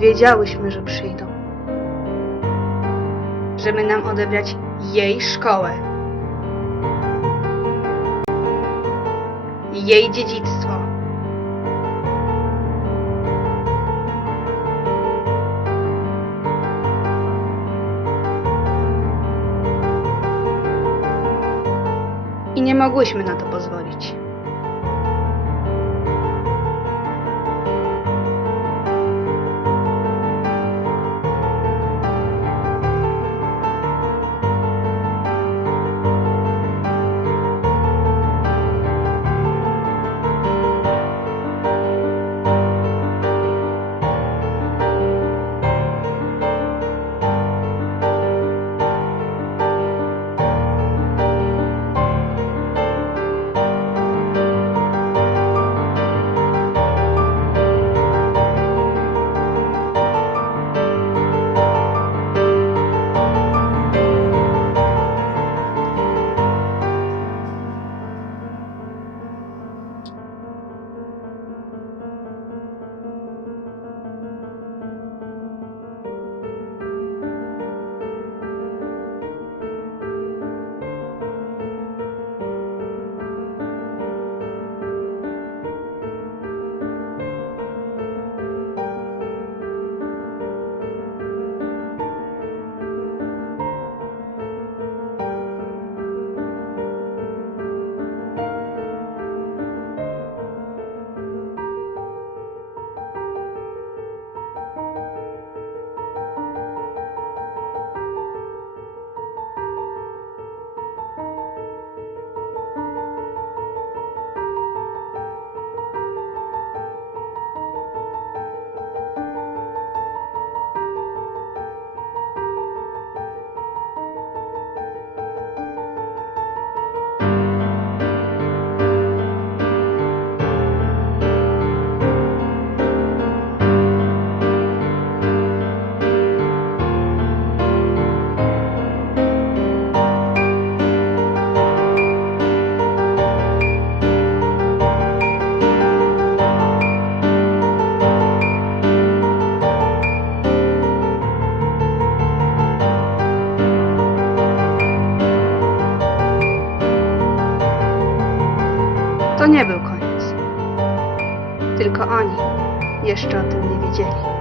Wiedziałyśmy, że przyjdą. Żeby nam odebrać jej szkołę. Jej dziedzictwo. I nie mogłyśmy na to pozwolić. Nie był koniec. Tylko oni jeszcze o tym nie wiedzieli.